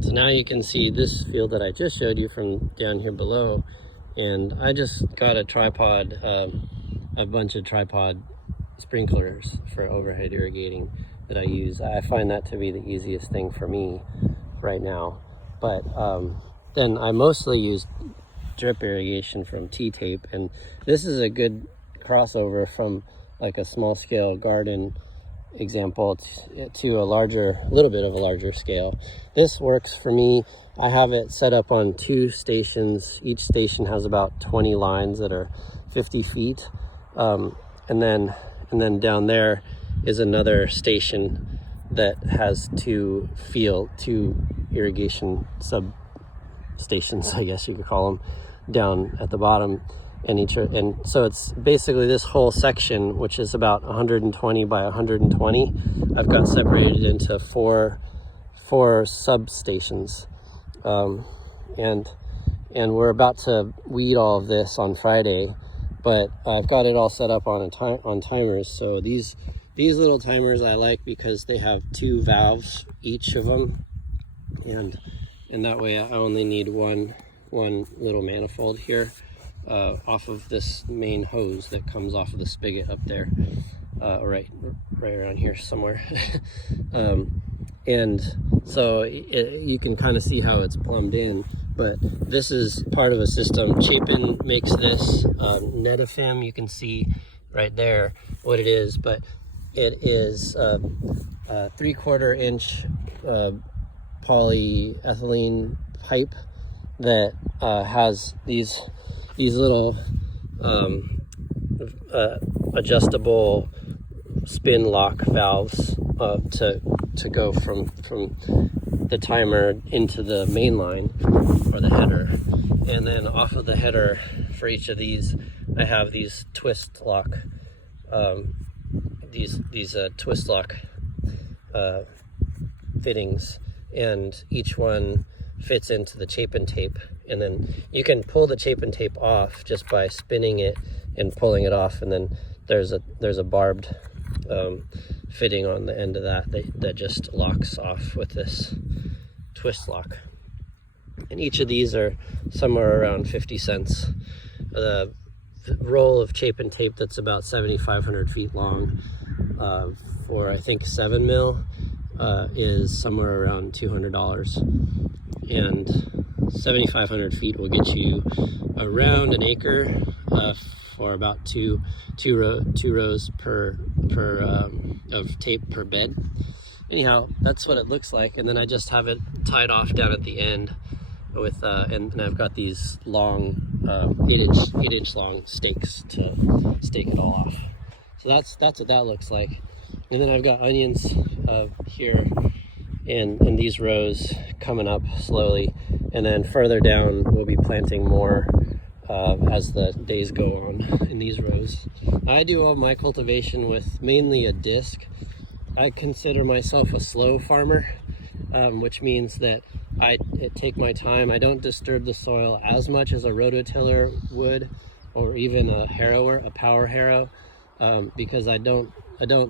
So now you can see this field that I just showed you from down here below, and I just got a tripod, a bunch of tripod sprinklers for overhead irrigating that I use. I find that to be the easiest thing for me right now. But then I mostly use drip irrigation from T-Tape, and this is a good crossover from like a small scale garden example to a little bit of a larger scale. This works for me. I have it set up on 2 stations. Each station has about 20 lines that are 50 feet. And then down there is another station that has 2 irrigation substations, I guess you could call them, down at the bottom. And so it's basically this whole section, which is about 120 by 120. I've got separated into four substations, and we're about to weed all of this on Friday, but I've got it all set up on on timers. So these little timers I like because they have 2 valves each of them, and that way I only need one little manifold here. Off of this main hose that comes off of the spigot up there, right around here somewhere. And so you can kind of see how it's plumbed in, but this is part of a system. Chapin makes this Netafim. You can see right there what it is, but it is a 3/4 inch polyethylene pipe that has these little adjustable spin lock valves to go from the timer into the main line or the header, and then off of the header for each of these I have these twist lock twist lock fittings, and each one fits into the Chapin tape, and then you can pull the Chapin tape off just by spinning it and pulling it off, and then there's a barbed fitting on the end of that just locks off with this twist lock. And each of these are somewhere around 50 cents. The roll of Chapin tape that's about 7,500 feet long for I think 7 mil is somewhere around $200, and 7,500 feet will get you around an acre for about two rows per of tape per bed. Anyhow, that's what it looks like, and then I just have it tied off down at the end with and I've got these long 8 inch long stakes to stake it all off. So that's what that looks like. And then I've got onions here in these rows coming up slowly, and then further down we'll be planting more as the days go on in these rows. I do all my cultivation with mainly a disc. I consider myself a slow farmer, which means that I take my time. I don't disturb the soil as much as a rototiller would, or even a power harrow, because I don't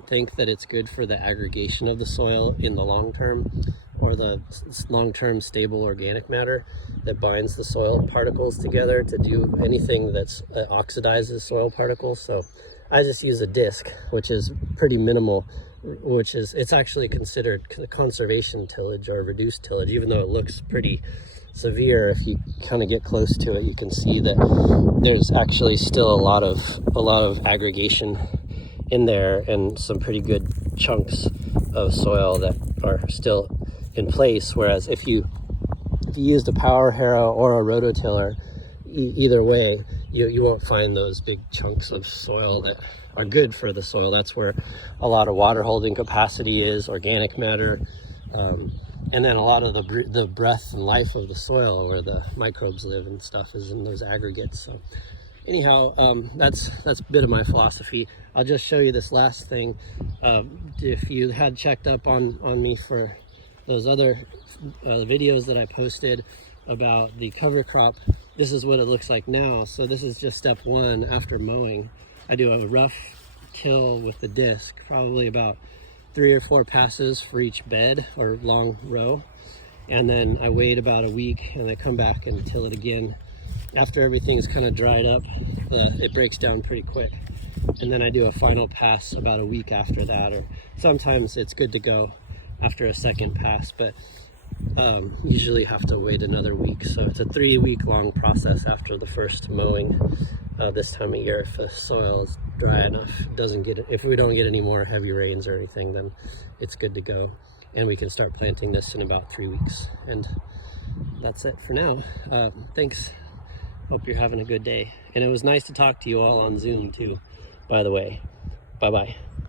think that it's good for the aggregation of the soil in the long term, or the long-term stable organic matter that binds the soil particles together to do anything that's oxidizes soil particles. So I just use a disc, which is pretty minimal, it's actually considered conservation tillage or reduced tillage, even though it looks pretty severe. If you kind of get close to it, you can see that there's actually still a lot of aggregation in there, and some pretty good chunks of soil that are still in place. Whereas if you used a power harrow or a rototiller, either way, you won't find those big chunks of soil that are good for the soil. That's where a lot of water holding capacity is, organic matter, and then a lot of the breath and life of the soil, where the microbes live and stuff, is in those aggregates. So anyhow, that's a bit of my philosophy. I'll just show you this last thing. If you had checked up on me for those other videos that I posted about the cover crop, this is what it looks like now. So this is just step 1 after mowing. I do a rough till with the disc, probably about 3 or 4 passes for each bed or long row, and then I wait about a week and I come back and till it again. After everything's kind of dried up, it breaks down pretty quick. And then I do a final pass about a week after that, or sometimes it's good to go after a second pass, but usually have to wait another week. So it's a 3-week long process after the first mowing. This time of year, if the soil is dry enough, if we don't get any more heavy rains or anything, then it's good to go. And we can start planting this in about 3 weeks. And that's it for now. Thanks. Hope you're having a good day. And it was nice to talk to you all on Zoom too, by the way. Bye-bye.